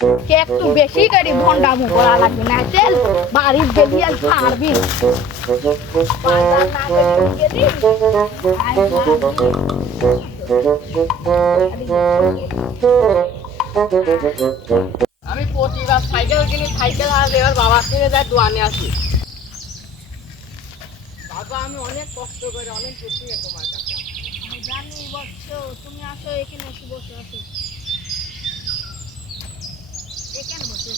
কে একটু বেশি করে ভন্ডামো করা লাগবে না তেল বাড়ির গেলি আর ছাড়বি বাজার না করে গেলি আই আমি প্রতিবার সাইকেল কিনি, সাইকেল হারালে এবার বাবার থেকে যাই দোয়ানে আসি। বাবা আমি অনেক কষ্ট করে অনেক দূর থেকে তোমার কাছে আমি জানি বৎস তুমি আসো এখানে এসে বসে আছো এখানে বসে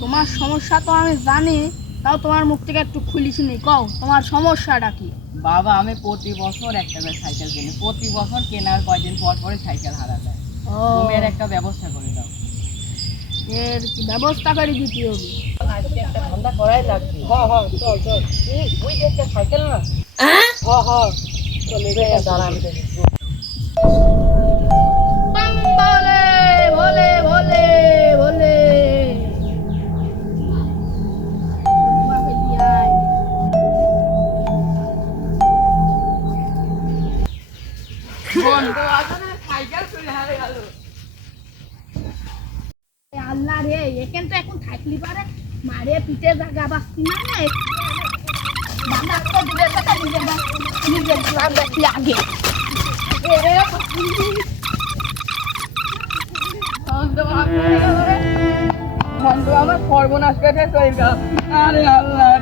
তোমার সমস্যা তো আমি জানি তাও তোমার মুখ থেকে একটু খুলি শুনি কও তোমার সমস্যাটা কি বাবা আমি প্রতি বছর একটা করে সাইকেল কিনি, প্রতি বছর কেনার কয়দিন পর পরে সাইকেল হারা যায়। ও তুমি এর একটা ব্যবস্থা করে দাও। এর কি ব্যবস্থা করে দিতে হবে আজকে একটা ধান্দা করাই লাগবে। হ্যাঁ হ্যাঁ চল চল। ওই যে একটা সাইকেল না? হ্যাঁ হ্যাঁ চল এটা দাঁড়া আমি দেখি। বলে বলে বলে বলে সাইকেল চলে হারে গেল। আল্লাহ রে এখান তো এখন থাকলি পারে মারে পিঠে জায়গা বাঁচতি না রে বাবা তো দূরে থেকে নিজের গ্রাম দেখি আগে বন্ধু আমার সর্বনাশ করে চলে গেল। আরে আল্লাহ